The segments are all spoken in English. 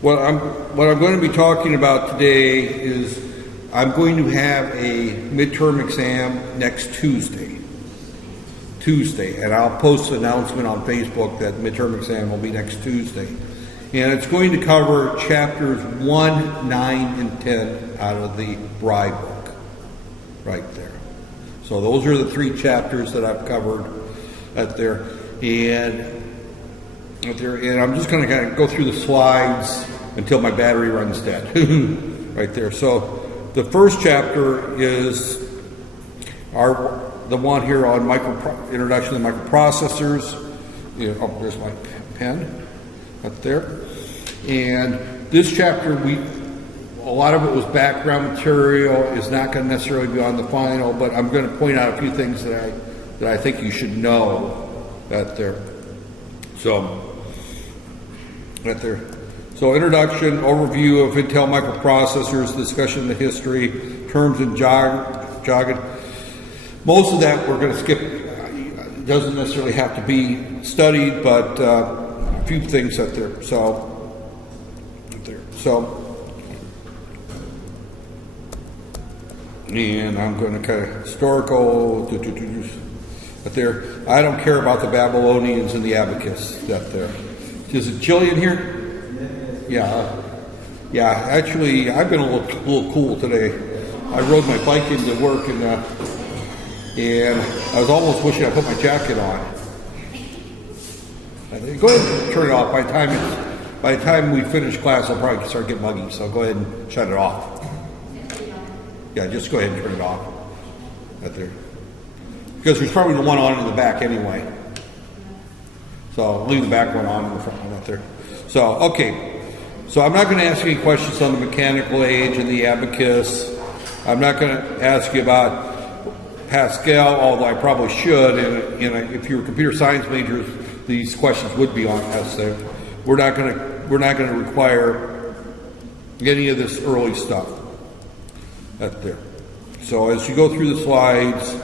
what I'm going to be talking about today is I'm going to have a midterm exam next Tuesday, and I'll post an announcement on Facebook that the midterm exam will be next Tuesday. And it's going to cover chapters 1, 9, and 10 out of the Bride book, right there. So those are the 3 chapters that I've covered right there. And I'm just going to kind of go through the slides until my battery runs dead, right there. So the first chapter is the one here on introduction to microprocessors. Oh, there's my pen up there. And this chapter, a lot of it was background material. Is not going to necessarily be on the final, but I'm going to point out a few things that I think you should know that there. So, right there. So, introduction, overview of Intel microprocessors, discussion of the history, terms and jargon. Most of that we're going to skip. It doesn't necessarily have to be studied, but a few things up there. And I'm going to kind of historical. Up there. I don't care about the Babylonians and the abacus. Up there. Is it chilly in here? Yeah. Actually, I've been a little cool today. I rode my bike into work and I was almost wishing I put my jacket on. Go ahead and turn it off. By the time we finish class, I'll probably start getting muggy. So go ahead and shut it off. Yeah, just go ahead and turn it off. Right there. Because there's probably the one on in the back anyway. So I'll leave the back one on in the front one out there. So, okay. So I'm not going to ask you any questions on the mechanical age and the abacus. I'm not going to ask you about Pascal, although I probably should. And if you're a computer science major, these questions would be on us there. We're not going to require any of this early stuff. That's there. So as you go through the slides,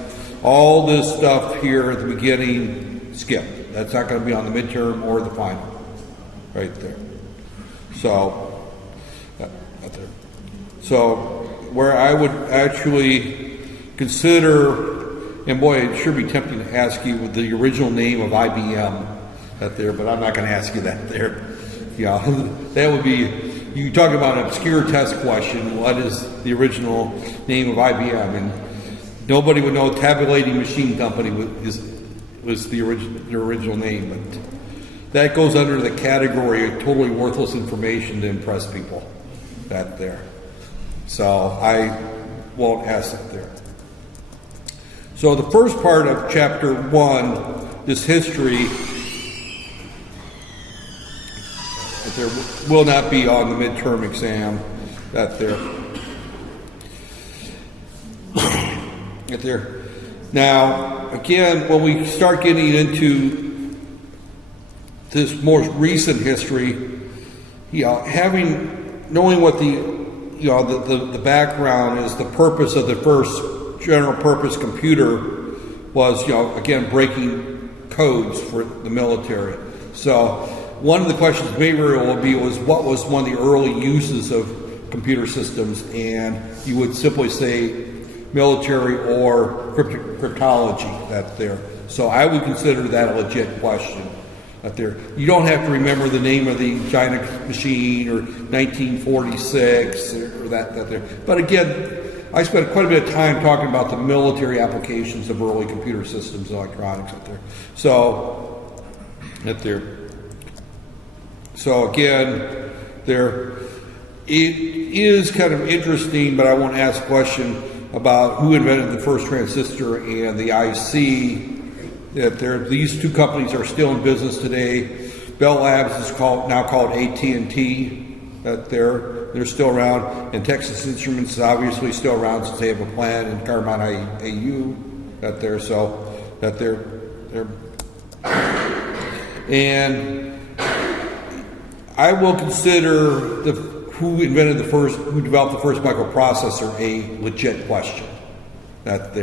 all this stuff here at the beginning, skip. That's not going to be on the midterm or the final. Right there. So, right there. So, where I would actually consider, and boy, it should be tempting to ask you the original name of IBM right there, but I'm not going to ask you that there. Yeah, that would be, you talk about an obscure test question, what is the original name of IBM? And nobody would know Tabulating Machine Company was the original name, but that goes under the category of totally worthless information to impress people. That there. So I won't ask it there. So the first part of chapter 1, this history, there will not be on the midterm exam. That there. Right there. Now, again, when we start getting into this most recent history, knowing what the background is, the purpose of the first general purpose computer was, again, breaking codes for the military. So one of the questions maybe will be what was one of the early uses of computer systems, and you would simply say military or cryptology. That there. So I would consider that a legit question. That there. You don't have to remember the name of the giant machine or 1946 or that there. But again, I spent quite a bit of time talking about the military applications of early computer systems and electronics out there. So that there. So again, it is kind of interesting, but I won't ask a question about who invented the first transistor and the IC. These two companies are still in business today. Bell Labs is now called AT&T. They're still around, and Texas Instruments is obviously still around since they have a plant in Carmine, AU. And I will consider who developed the first microprocessor a legit question. And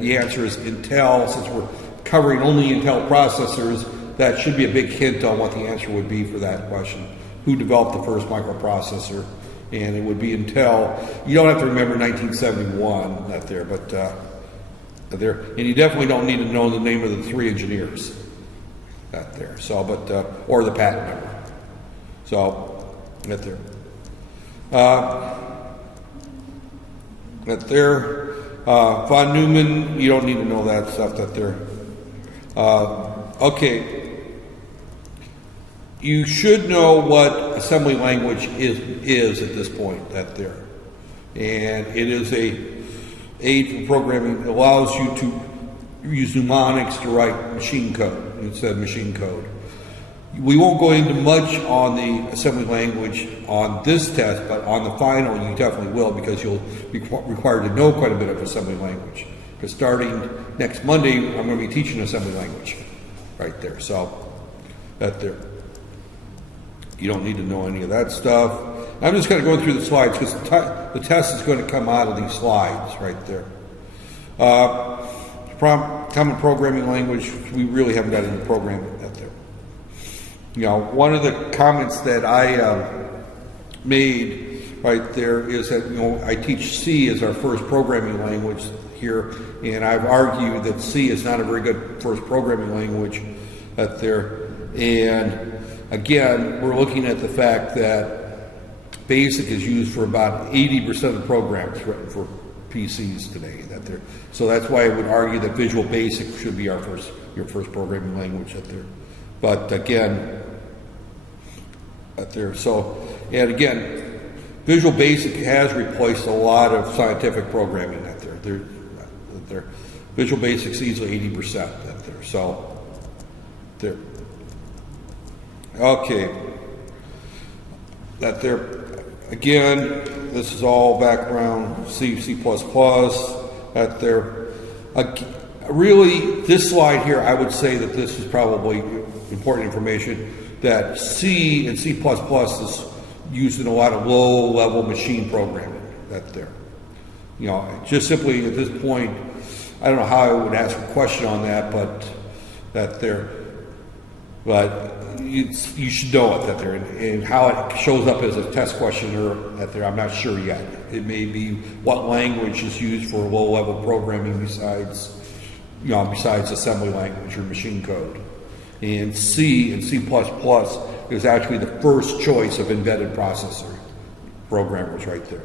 the answer is Intel. Since we're covering only Intel processors, that should be a big hint on what the answer would be for that question. who developed the first microprocessor, and it would be Intel. You don't have to remember 1971 that there, but there, and you definitely don't need to know the name of the 3 engineers that there. So, but or the patent number. So that there. That there. Von Neumann, you don't need to know that stuff that there. Okay. You should know what assembly language is at this point, that there. And it is a aid for programming. It allows you to use mnemonics to write machine code instead of machine code. We won't go into much on the assembly language on this test, but on the final you definitely will, because you'll be required to know quite a bit of assembly language. Because starting next Monday, I'm going to be teaching assembly language right there. So, that there. You don't need to know any of that stuff. I'm just going to go through the slides because the test is going to come out of these slides right there. Common programming language, we really haven't got into programming out there. You know, one of the comments that I made right there is that, you know, I teach C as our first programming language here, and I've argued that C is not a very good first programming language out there. And again, we're looking at the fact that BASIC is used for about 80% of the programs written for PCs today. So that's why I would argue that Visual Basic should be your first programming language out there. But again, and again, Visual Basic has replaced a lot of scientific programming out there. Visual Basic's easily 80% out there. So there. Okay, that there, again, this is all background, C, C++, that there. Really, this slide here, I would say that this is probably important information, that C and C++ is used in a lot of low-level machine programming, that there. You know, just simply at this point, I don't know how I would ask a question on that, but that there, but you should know it that there, and how it shows up as a test question or that there, I'm not sure yet. It may be what language is used for low-level programming besides assembly language or machine code. And C and C++ is actually the first choice of embedded processor programmers right there.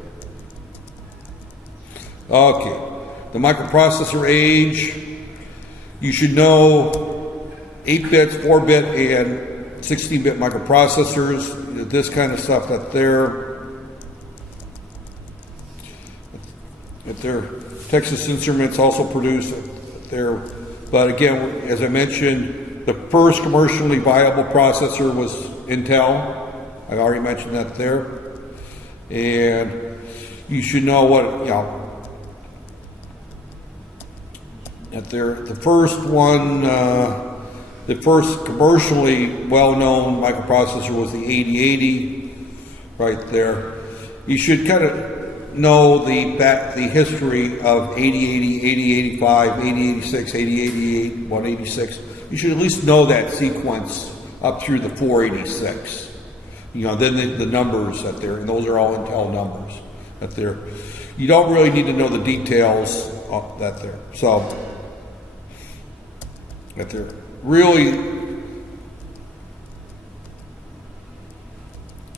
Okay, the microprocessor age, you should know 8-bit, 4-bit, and 16-bit microprocessors, this kind of stuff that Texas Instruments also produced there. But again, as I mentioned, the first commercially viable processor was Intel. I already mentioned that there. And you should know what, you know, that the first one, the first commercially well-known microprocessor was the 8080, right there. You should kind of know the history of 8080, 8085, 8086, 8088, 186. You should at least know that sequence up through the 486. You know, then the numbers that there, and those are all Intel numbers that there. You don't really need to know the details of that there. So that there really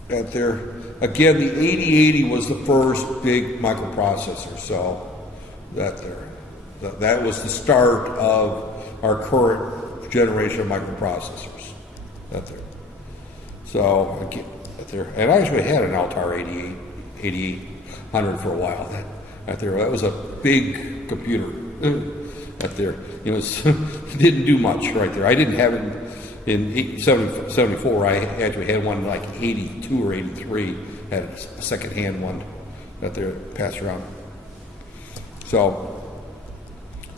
that there. Again, the 8080 was the first big microprocessor, so that was the start of our current generation of microprocessors. That there. So again, and I actually had an Altair 8800 for a while. That was a big computer. That there, it was it didn't do much right there. I didn't have it in 74. I actually had one like 82 or 83. Had a second-hand one that they passed around. So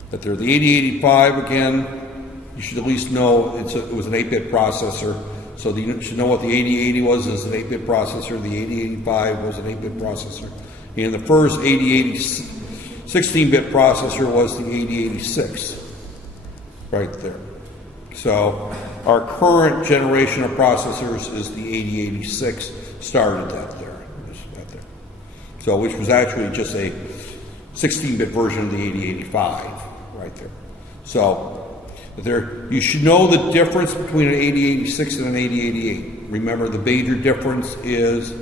that there, the 8085 again, you should at least know it was an 8-bit processor. So you should know what the 8080 was as an 8-bit processor. The 8085 was an 8-bit processor. And the first 8080 16-bit processor was the 8086, right there. So our current generation of processors is the 8086, started that there. So, which was actually just a 16-bit version of the 8085, right there. So, you should know the difference between an 8086 and an 8088. Remember, the major difference is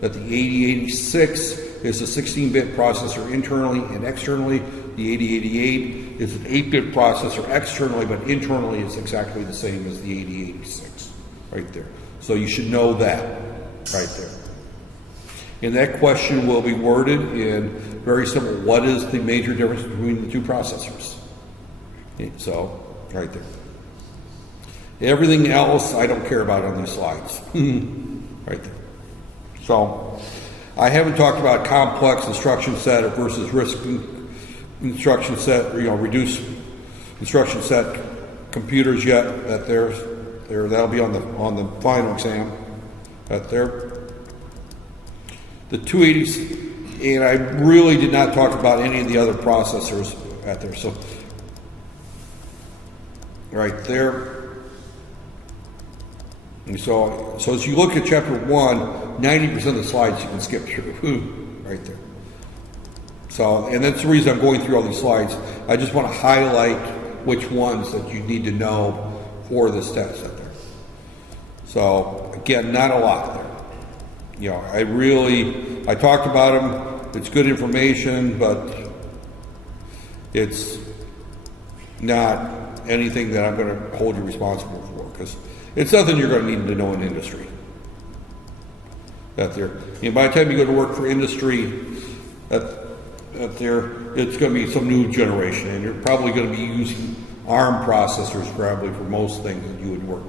that the 8086 is a 16-bit processor internally and externally. The 8088 is an 8-bit processor externally, but internally it's exactly the same as the 8086, right there. So you should know that, right there. And that question will be worded in very simple. What is the major difference between the two processors? So, right there. Everything else I don't care about on these slides. Right there. So, I haven't talked about complex instruction set versus RISC instruction set, reduced instruction set computers yet. That'll be on the final exam. The 280, and I really did not talk about any of the other processors out there. So, right there. And so as you look at chapter 1, 90% of the slides you can skip through, right there. So, and that's the reason I'm going through all these slides. I just want to highlight which ones that you need to know for this test out there. So, again, not a lot there. I talked about them. It's good information, but it's not anything that I'm going to hold you responsible for, because it's nothing you're going to need to know in industry. By the time you go to work for industry, it's going to be some new generation, and you're probably going to be using ARM processors probably for most things that you would work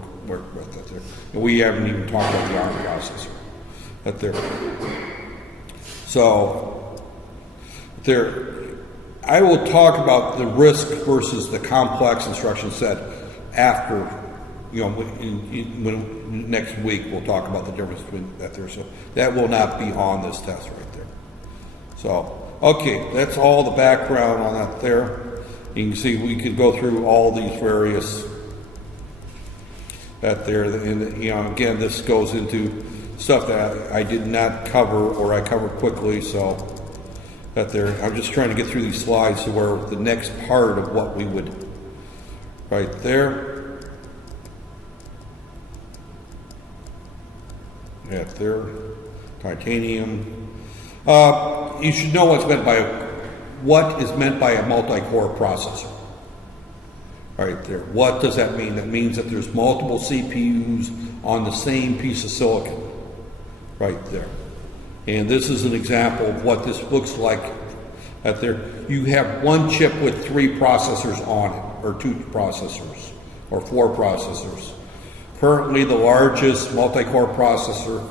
with. And we haven't even talked about the ARM processor. So, I will talk about the RISC versus the complex instruction set after, next week we'll talk about the difference between that there. So that will not be on this test right there. So, okay, that's all the background on that there. You can see we could go through all these various and again, this goes into stuff that I did not cover, or I covered quickly, so I'm just trying to get through these slides to where the next part of what we would, right there, titanium. You should know what is meant by a multi-core processor. Right there. What does that mean? That means that there's multiple CPUs on the same piece of silicon. Right there. And this is an example of what this looks like. You have one chip with 3 processors on it, or 2 processors, or 4 processors. Currently, the largest multi-core processor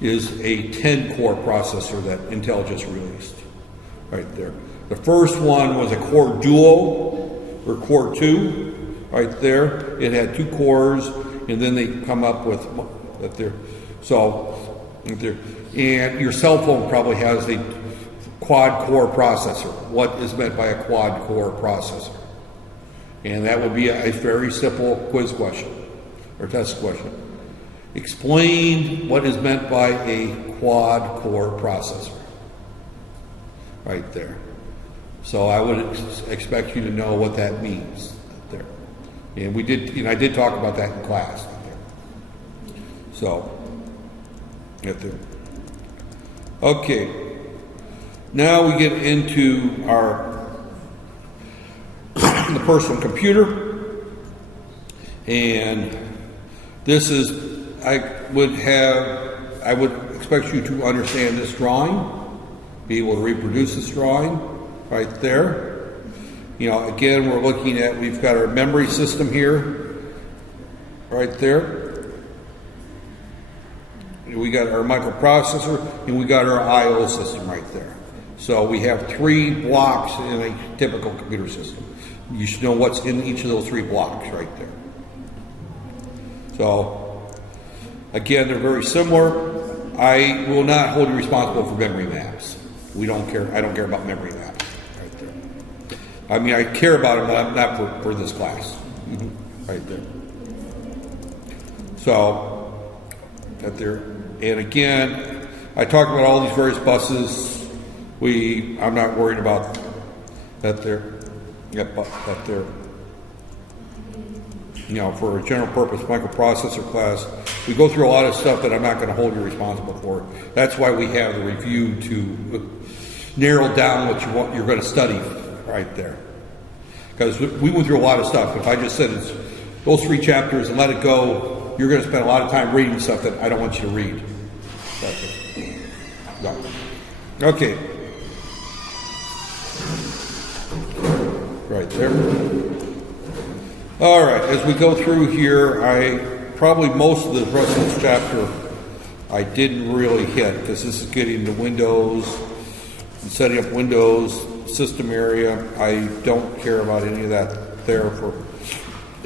is a 10-core processor that Intel just released. Right there. The first one was a Core Duo, or Core 2, right there. It had 2 cores, and then they come up with that there. So, and your cell phone probably has a quad-core processor. What is meant by a quad-core processor? And that would be a very simple quiz question, or test question. Explain what is meant by a quad-core processor. Right there. So I would expect you to know what that means there. And I did talk about that in class. There. So, okay. Now we get into the personal computer, and this is I would expect you to understand this drawing, be able to reproduce this drawing right there. Again, we've got our memory system here, right there. We got our microprocessor, and we got our I/O system right there. So we have 3 blocks in a typical computer system. You should know what's in each of those 3 blocks right there. So, again, they're very similar. I will not hold you responsible for memory maps. I don't care about memory maps right there. I mean, I care about them, but not for this class. Right there. So, that there, and again, I talked about all these various buses. I'm not worried about that there. Yep, that there. You know, for a general purpose microprocessor class, we go through a lot of stuff that I'm not going to hold you responsible for. That's why we have the review to narrow down what you're going to study right there. Because we went through a lot of stuff. If I just said it's those 3 chapters and let it go, you're going to spend a lot of time reading stuff that I don't want you to read. That's it. No. Okay. Right there. All right, as we go through here, most of the rest of this chapter I didn't really hit, because this is getting into Windows and setting up Windows system area. I don't care about any of that there.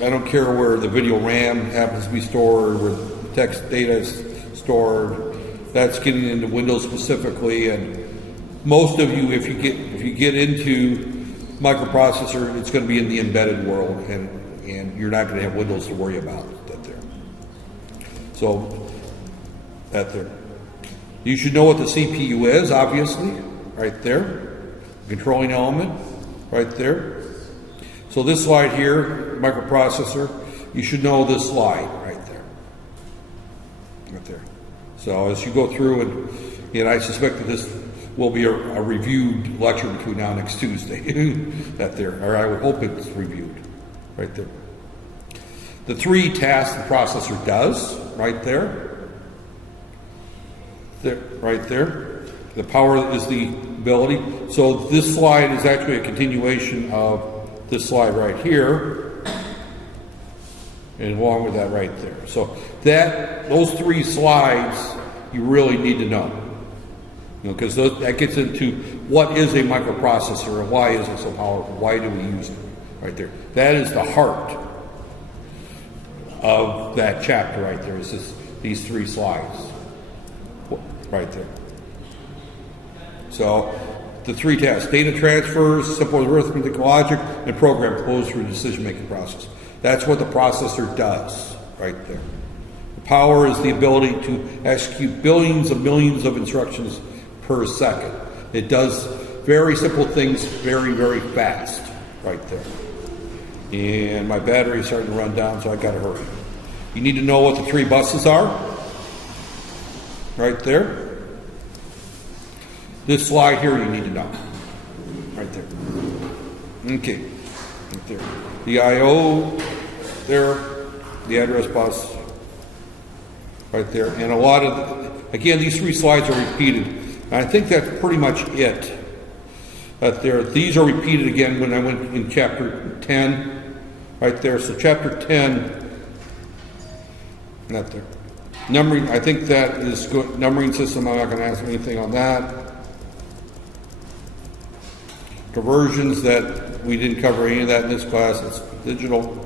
I don't care where the video RAM happens to be stored, where the text data is stored. That's getting into Windows specifically, and most of you, if you get into microprocessor, it's going to be in the embedded world, and you're not going to have Windows to worry about that there. So, that there. You should know what the CPU is, obviously, right there. Controlling element, right there. So this slide here, microprocessor, you should know this slide right there. Right there. So as you go through, and I suspect that this will be a reviewed lecture between now and next Tuesday. That there, or I would hope it's reviewed. Right there. The 3 tasks the processor does, right there. Right there. The power is the ability. So this slide is actually a continuation of this slide right here, and along with that right there. So those 3 slides you really need to know. Because that gets into what is a microprocessor and why is it so powerful? Why do we use it? Right there. That is the heart of that chapter right there. Is these 3 slides right there. So the 3 tasks: data transfers, simple arithmetic logic, and program flows through the decision-making process. That's what the processor does right there. The power is the ability to execute billions of millions of instructions per second. It does very simple things very, very fast right there. And my battery is starting to run down, so I got to hurry. You need to know what the 3 buses are right there. This slide here you need to know right there. Okay, right there. The I/O there, the address bus right there, and a lot of again, these 3 slides are repeated. And I think that's pretty much it. These are repeated again when I went in chapter 10, right there. So chapter 10, not there. Numbering, I think that is good. Numbering system, I'm not going to ask anything on that. Conversions, that we didn't cover any of that in this class. It's digital.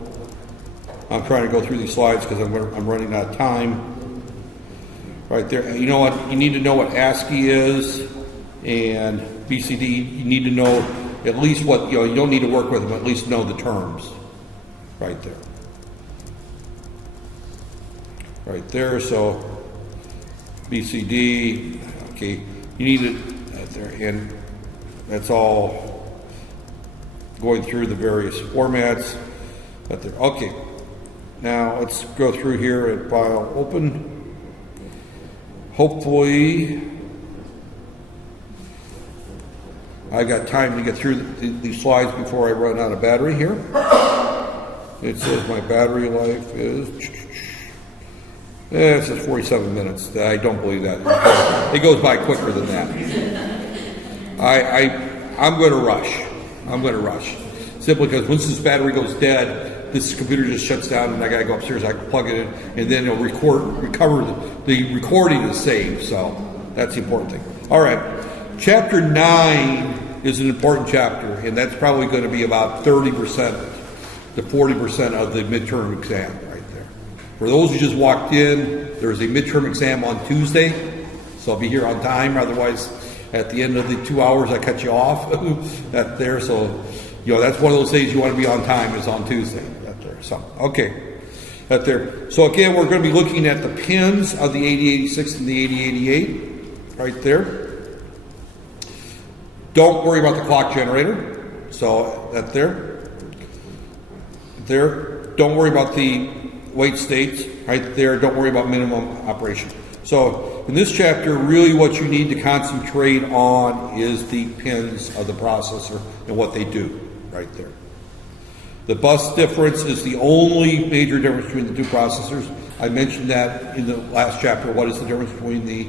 I'm trying to go through these slides because I'm running out of time. Right there. You know what? You need to know what ASCII is and BCD. You need to know at least what, you don't need to work with them, at least know the terms. Right there. Right there. So BCD, okay, you need it right there. And that's all going through the various formats. Right there. Okay. Now let's go through here and file open. Hopefully, I got time to get through these slides before I run out of battery here. It says my battery life is, it says 47 minutes. I don't believe that. It goes by quicker than that. I'm going to rush. I'm going to rush. Simply because once this battery goes dead, this computer just shuts down and I got to go upstairs, I can plug it in, and then it'll recover, the recording is saved, so that's the important thing. All right, chapter 9 is an important chapter, and that's probably going to be about 30% to 40% of the midterm exam right there. For those who just walked in, there's a midterm exam on Tuesday, so I'll be here on time, otherwise at the end of the 2 hours I cut you off that there, so that's one of those days you want to be on time is on Tuesday. That there. So, okay. Right there. So again, we're going to be looking at the pins of the 8086 and the 8088, right there. Don't worry about the clock generator. So that there. Don't worry about the wait states, right there. Don't worry about minimum operation. So in this chapter, really what you need to concentrate on is the pins of the processor and what they do, right there. The bus difference is the only major difference between the two processors. I mentioned that in the last chapter. What is the difference between the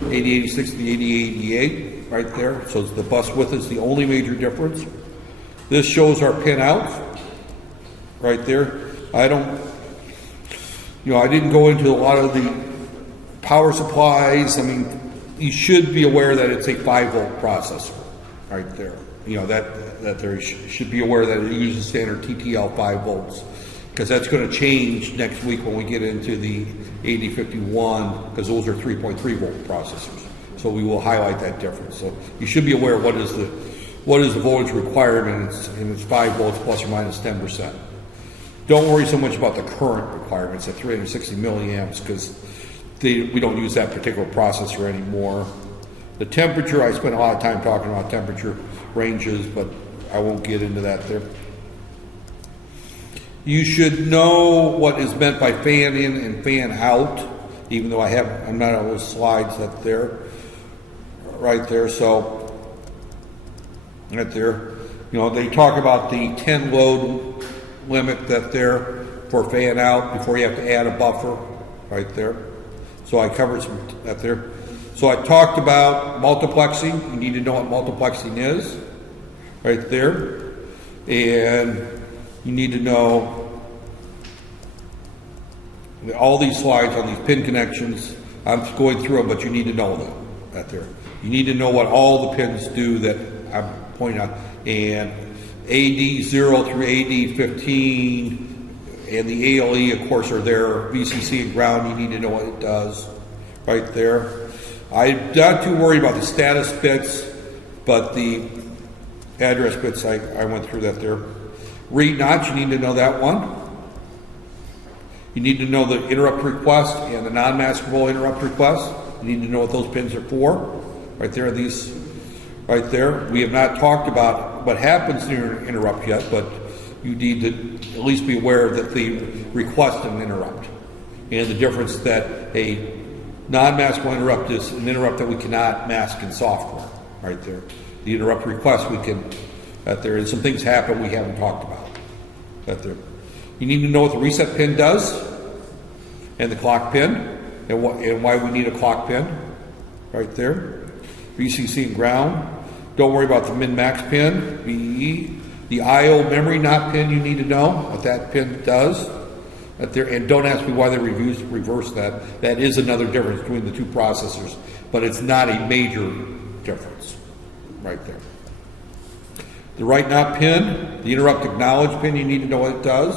8086 and the 8088? Right there. So the bus width is the only major difference. This shows our pin out. Right there. I didn't go into a lot of the power supplies. I mean, you should be aware that it's a 5-volt processor. Right there. That there should be aware that it uses standard TTL 5 volts, because that's going to change next week when we get into the 8051, because those are 3.3 volt processors. So we will highlight that difference. So you should be aware of what is the voltage requirement, and it's 5 volts plus or minus 10%. Don't worry so much about the current requirements at 360 milliamps, because we don't use that particular processor anymore. The temperature, I spent a lot of time talking about temperature ranges, but I won't get into that there. You should know what is meant by fan in and fan out, even though I'm not on those slides up there, right there. So, right there, they talk about the 10 load limit that there for fan out before you have to add a buffer, right there. So I covered some that there. So I talked about multiplexing. You need to know what multiplexing is, right there. And you need to know all these slides on these pin connections. I'm going through them, but you need to know them, right there. You need to know what all the pins do that I'm pointing out. And AD0 through AD15 and the ALE, of course, are there. VCC and ground, you need to know what it does, right there. I'm not too worried about the status bits, but the address bits, I went through that there. Read notch, you need to know that one. You need to know the interrupt request and the non-maskable interrupt request. You need to know what those pins are for. Right there, these, right there. We have not talked about what happens during an interrupt yet, but you need to at least be aware that the request an interrupt and the difference that a non-maskable interrupt is an interrupt that we cannot mask in software, right there. The interrupt request we can, right there, and some things happen we haven't talked about, right there. You need to know what the reset pin does and the clock pin and why we need a clock pin, right there. VCC and ground. Don't worry about the min-max pin, VE. The IO memory not pin, you need to know what that pin does. And don't ask me why they reverse that. That is another difference between the two processors, but it's not a major difference, right there. The write not pin, the interrupt acknowledge pin, you need to know what it does.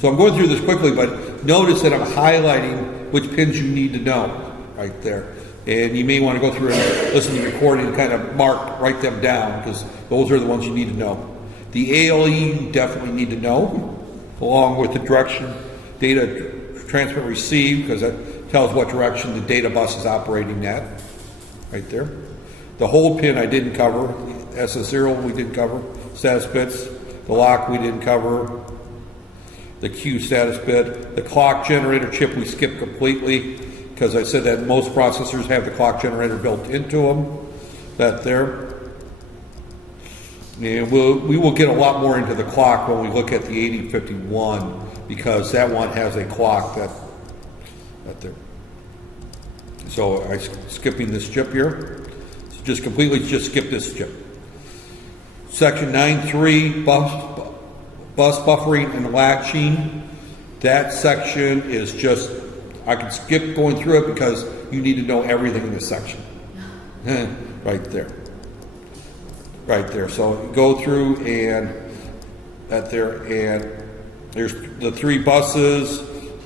So I'm going through this quickly, but notice that I'm highlighting which pins you need to know, right there. And you may want to go through and listen to the recording and kind of write them down, because those are the ones you need to know. The ALE you definitely need to know, along with the direction data transmit receive, because that tells what direction the data bus is operating at, right there. The hold pin I didn't cover. SS0 we didn't cover. Status bits. The lock we didn't cover. The Q status bit. The clock generator chip we skipped completely, because I said that most processors have the clock generator built into them. That there. And we will get a lot more into the clock when we look at the 8051, because that one has a clock that there. So I'm skipping this chip here. So just skip this chip. Section 9.3, bus buffering and latching. That section is just, I can skip going through it because you need to know everything in this section. Right there. Right there. So go through and that there, and there's the three buses,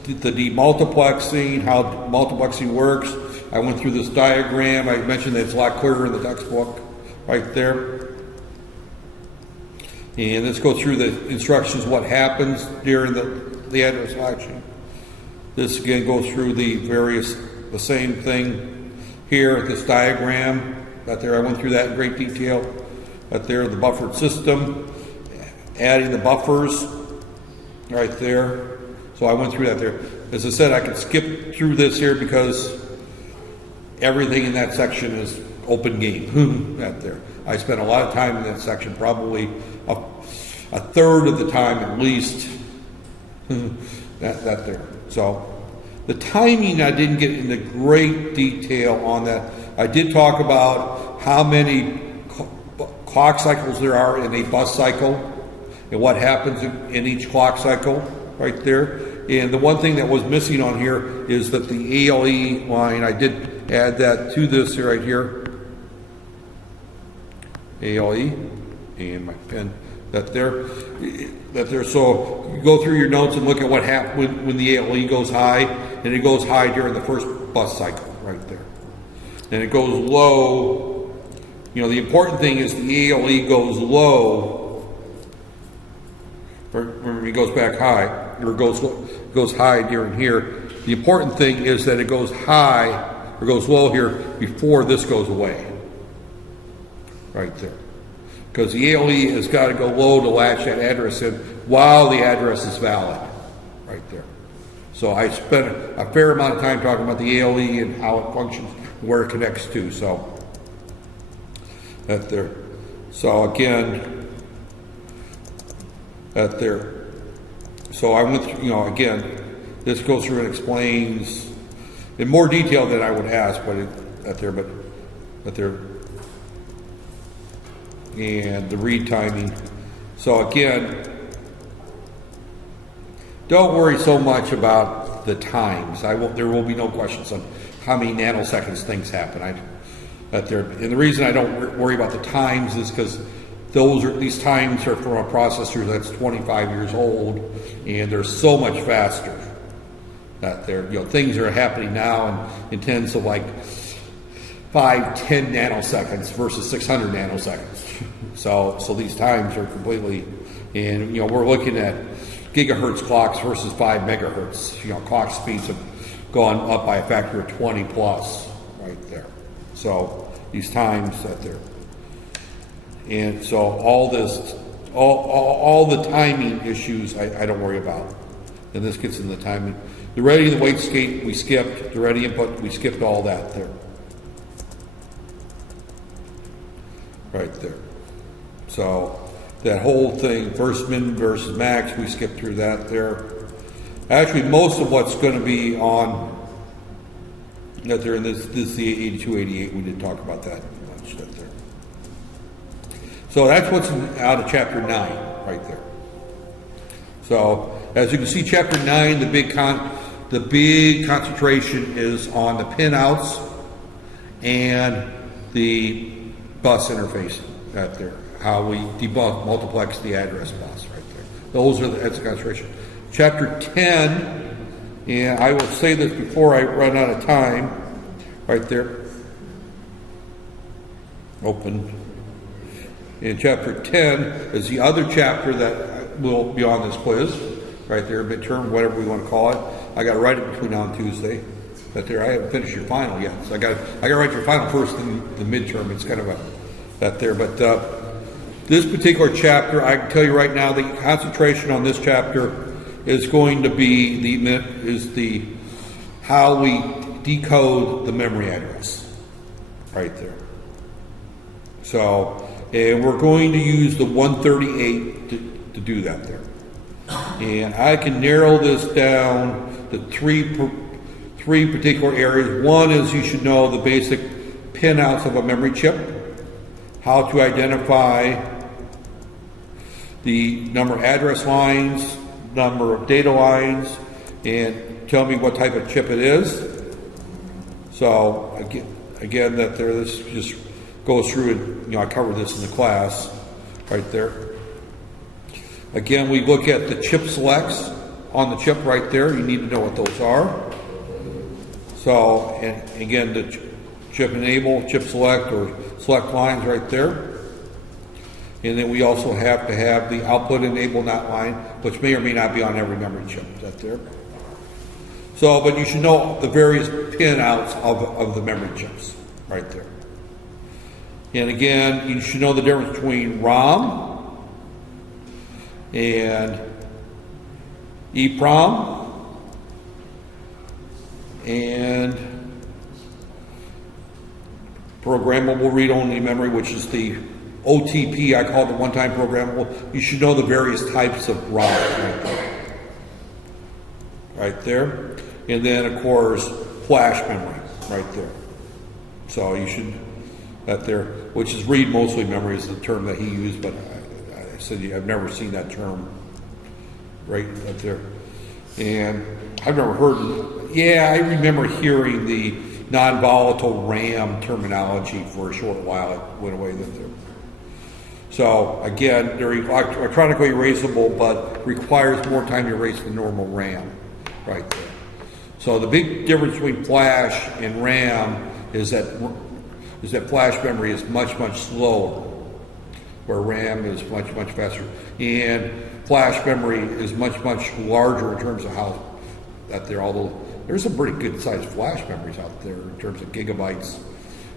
the demultiplexing, how multiplexing works. I went through this diagram. I mentioned that it's a lot clearer in the textbook, right there. And let's go through the instructions, what happens during the the address latching. This again goes through the same thing here, this diagram. Right there, I went through that in great detail. Right there, the buffered system, adding the buffers, right there. So I went through that there. As I said, I could skip through this here because everything in that section is open game. Right there. I spent a lot of time in that section, probably a third of the time at least. that there. So the timing, I didn't get into great detail on that. I did talk about how many clock cycles there are in a bus cycle and what happens in each clock cycle right there. And the one thing that was missing on here is that the ALE line, I did add that to this right here. ALE and my pen that there. So you go through your notes and look at what happens when the ALE goes high, and it goes high during the first bus cycle right there. And it goes low. You know, the important thing is the ALE goes low, or it goes back high, or goes high during here. The important thing is that it goes high, or goes low here before this goes away. Right there. Because the ALE has got to go low to latch that address in while the address is valid. Right there. So I spent a fair amount of time talking about the ALE and how it functions, where it connects to. So that there. So again, that there. So I went through, again, this goes through and explains in more detail than I would ask, but and the read timing. So again, don't worry so much about the times. There will be no questions on how many nanoseconds things happen. And the reason I don't worry about the times is because these times are from a processor that's 25 years old, and they're so much faster. Things are happening now in tens of like 5-10 nanoseconds versus 600 nanoseconds. So these times are completely, and we're looking at gigahertz clocks versus 5 megahertz. Clock speeds have gone up by a factor of 20 plus right there. So these times that there, and so all the timing issues I don't worry about. And this gets into the timing. The ready and the wait state we skipped. The ready input we skipped all that there. Right there. So that whole thing, first min versus max, we skipped through that there. Actually, most of what's going to be on that there in this is the 8288. We didn't talk about that much that there. So that's what's out of chapter 9 right there. So as you can see, chapter 9, the big concentration is on the pinouts and the bus interface right there. How we multiplex the address bus right there. That's the concentration. Chapter 10, and I will say this before I run out of time, right there. Open. And chapter 10 is the other chapter that will be on this quiz, right there, midterm, whatever we want to call it. I got to write it between now and Tuesday. But there, I haven't finished your final yet, so I got to write your final first in the midterm. It's kind of that there, but this particular chapter, I can tell you right now, the concentration on this chapter is going to be how we decode the memory address, right there. So, and we're going to use the 138 to do that there, and I can narrow this down to three particular areas. One is you should know the basic pinouts of a memory chip, how to identify the number of address lines, number of data lines, and tell me what type of chip it is. So again that there, this just goes through it. I covered this in the class right there. Again, we look at the chip selects on the chip right there. You need to know what those are. So, and again, the chip enable, chip select, or select lines right there. And then we also have to have the output enable NOT line, which may or may not be on every memory chip. Is that there? So, but you should know the various pin outs of the memory chips right there. And again, you should know the difference between ROM and EEPROM and programmable read-only memory, which is the OTP, I call it the one-time programmable. You should know the various types of ROM right there. Right there. And then, of course, flash memory right there. So you should, that there, which is read mostly memory is the term that he used, but I said I've never seen that term right there. And I've never heard, yeah, I remember hearing the non-volatile RAM terminology for a short while. It went away there. So again, they're electronically erasable, but requires more time to erase than normal RAM right there. So the big difference between flash and RAM is that flash memory is much, much slower, where RAM is much, much faster. And flash memory is much, much larger in terms of how that there, although there's some pretty good sized flash memories out there in terms of gigabytes.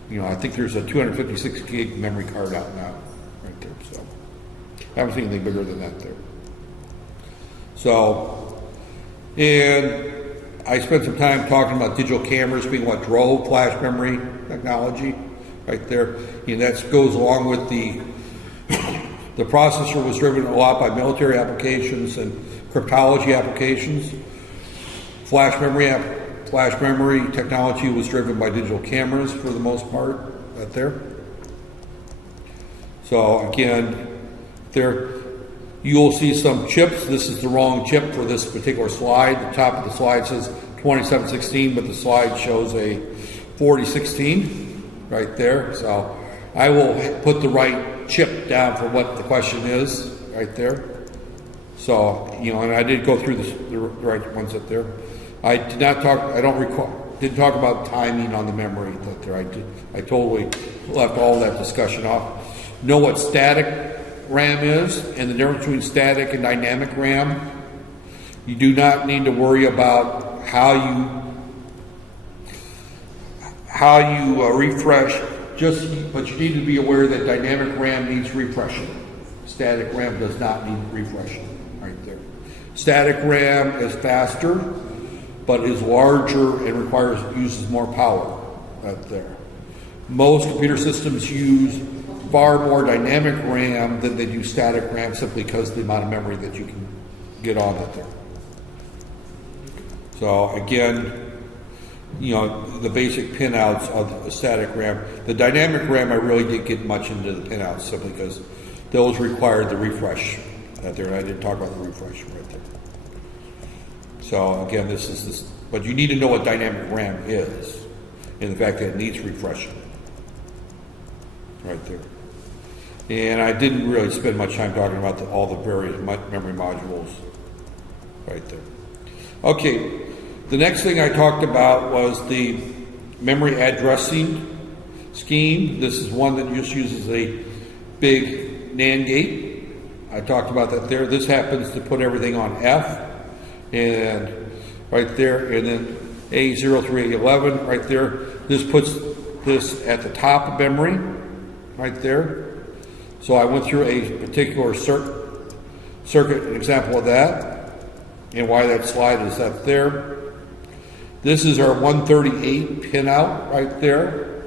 You know, I think there's a 256 gig memory card out now, right there. So I haven't seen anything bigger than that there. So, and I spent some time talking about digital cameras being what drove flash memory technology, right there. And that goes along with the processor was driven a lot by military applications and cryptology applications. Flash memory technology was driven by digital cameras for the most part, right there. So again, there you'll see some chips. This is the wrong chip for this particular slide. The top of the slide says 2716, but the slide shows a 4016 right there. So I will put the right chip down for what the question is right there. So, you know, and I did go through the right ones up there. I did not talk, I don't recall, didn't talk about timing on the memory that there. I totally left all that discussion off. Know what static RAM is and the difference between static and dynamic RAM. You do not need to worry about how you refresh, but you need to be aware that dynamic RAM needs refreshing. Static RAM does not need refreshing, right there. Static RAM is faster, but is larger and uses more power, right there. Most computer systems use far more dynamic RAM than they do static RAM simply because of the amount of memory that you can get on it there. So again, you know, the basic pinouts of the static RAM. The dynamic RAM, I really didn't get much into the pinouts simply because those required the refresh there. And I didn't talk about the refresh right there. So again, but you need to know what dynamic RAM is and the fact that it needs refreshing right there. And I didn't really spend much time talking about all the various memory modules right there. Okay, the next thing I talked about was the memory addressing scheme. This is one that just uses a big NAND gate. I talked about that there. This happens to put everything on F, and right there, and then A0311 right there. This puts this at the top of memory right there. So I went through a particular circuit, an example of that, and why that slide is up there. This is our 138 pinout right there.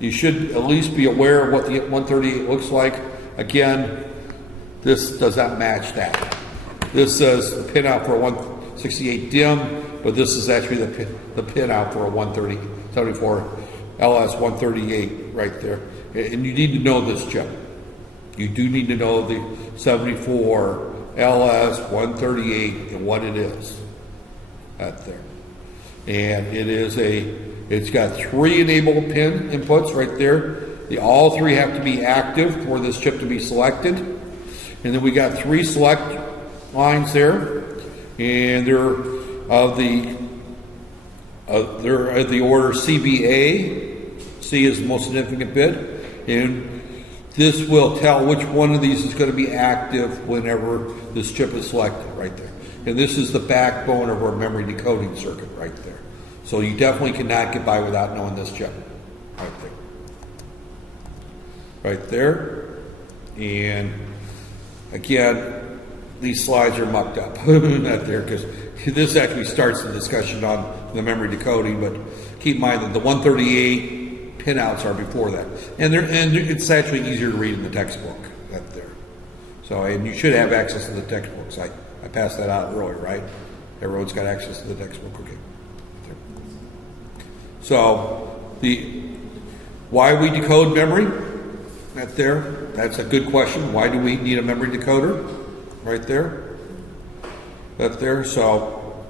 You should at least be aware of what the 138 looks like. Again, this does not match that. This says the pinout for a 168 DIMM, but this is actually the pinout for a 13074 LS 138 right there. And you need to know this chip. You do need to know the 74 LS 138 and what it is out there. And it's got 3 enable pin inputs right there. All 3 have to be active for this chip to be selected. And then we got 3 select lines there, and they're of the order CBA. C is the most significant bit, and this will tell which one of these is going to be active whenever this chip is selected right there. And this is the backbone of our memory decoding circuit right there. So you definitely cannot get by without knowing this chip right there. Right there. And again, these slides are mucked up not there, because this actually starts the discussion on the memory decoding, but keep in mind that the 138 pinouts are before that. And it's actually easier to read in the textbook right there. So, and you should have access to the textbooks. I passed that out earlier, right? Everyone's got access to the textbook, okay. So, why we decode memory, right there, that's a good question. Why do we need a memory decoder? Right there. Right there, so,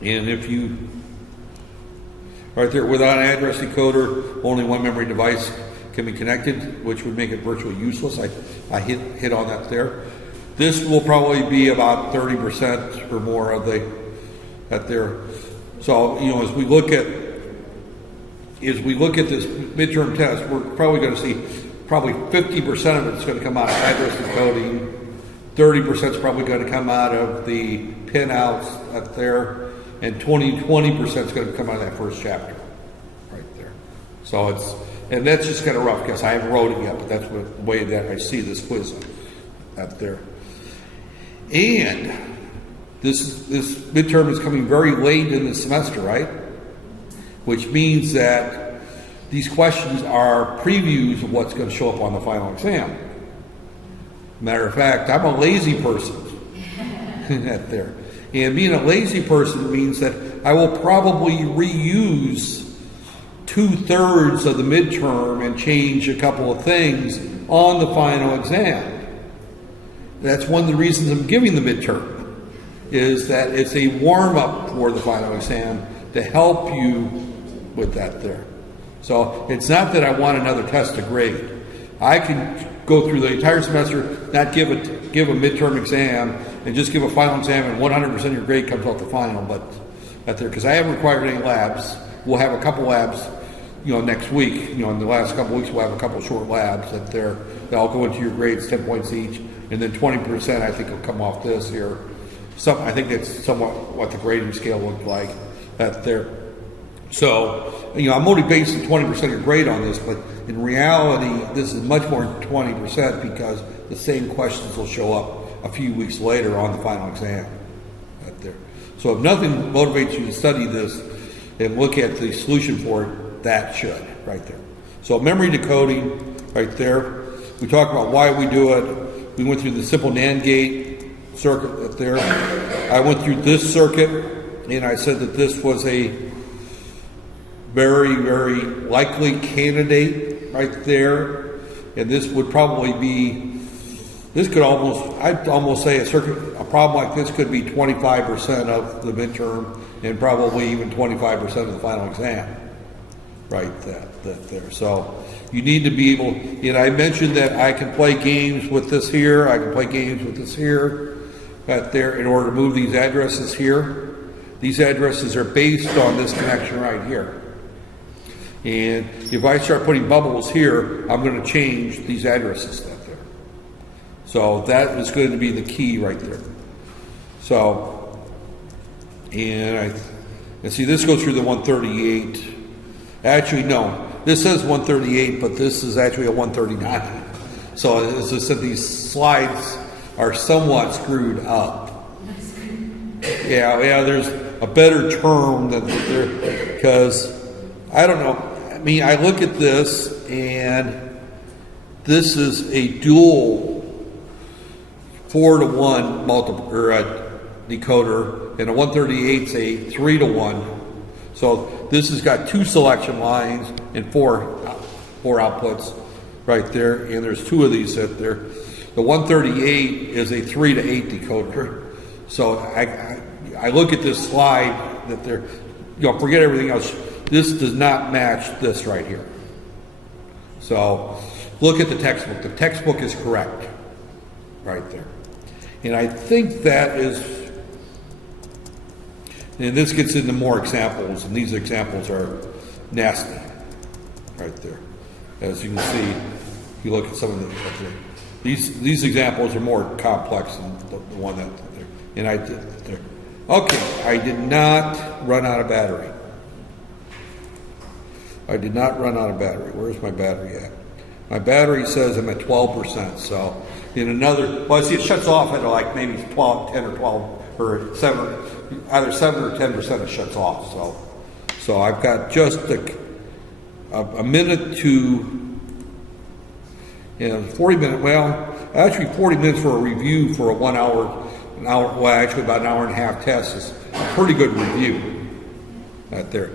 and if you, right there, without an address decoder, only one memory device can be connected, which would make it virtually useless. I hit on that there. This will probably be about 30% or more of that there. So, you know, as we look at this midterm test, we're probably going to see probably 50% of it's going to come out of address decoding, 30% is probably going to come out of the pinouts up there, and 20% is going to come out of that first chapter right there. So and that's just kind of rough because I haven't wrote it yet, but that's the way that I see this quiz up there. And this midterm is coming very late in the semester, right? Which means that these questions are previews of what's going to show up on the final exam. Matter of fact, I'm a lazy person out there. And being a lazy person means that I will probably reuse 2/3 of the midterm and change a couple of things on the final exam. That's one of the reasons I'm giving the midterm, is that it's a warm-up for the final exam to help you with that there. So it's not that I want another test to grade. I can go through the entire semester, not give a midterm exam, and just give a final exam, and 100% of your grade comes out the final. But at there, because I haven't required any labs, we'll have a couple labs, you know, next week. You know, in the last couple of weeks, we'll have a couple short labs that that'll go into your grades, 10 points each, and then 20% I think will come off this here. I think that's somewhat what the grading scale looked like at there. So, you know, I'm only basing 20% of your grade on this, but in reality, this is much more than 20% because the same questions will show up a few weeks later on the final exam. Right there. So if nothing motivates you to study this and look at the solution for it, that should, right there. So memory decoding, right there. We talked about why we do it. We went through the simple NAND gate circuit right there. I went through this circuit, and I said that this was a very, very likely candidate right there. And this would probably be, I'd almost say a problem like this could be 25% of the midterm and probably even 25% of the final exam. Right, that there. So you need to be able, and I mentioned that I can play games with this here, I can play games with this here, right there, in order to move these addresses here. These addresses are based on this connection right here. And if I start putting bubbles here, I'm going to change these addresses right there. So that is going to be the key right there. So, and see, this goes through the 138. Actually, no, this says 138, but this is actually a 139. So it's just that these slides are somewhat screwed up. Yeah, there's a better term than there, because I don't know. I mean, I look at this, and this is a dual 4-to-1 decoder, and a 138 is a 3-to-1. So this has got 2 selection lines and 4 outputs right there, and there's 2 of these set there. The 138 is a 3-to-8 decoder. So I look at this slide that there, you know, forget everything else. This does not match this right here. So look at the textbook. The textbook is correct right there. And I think that is, and this gets into more examples, and these examples are nasty right there, as you can see. If you look at some of these examples are more complex than the one that, and okay, I did not run out of battery. I did not run out of battery. Where's my battery at? My battery says I'm at 12%, so in another, well, see, it shuts off at like maybe 10 or 12, or 7, either 7 or 10% it shuts off, so I've got just a minute to, 40 minutes, well, actually 40 minutes for a review for a 1 hour, well, actually about an hour and a half test is a pretty good review right there.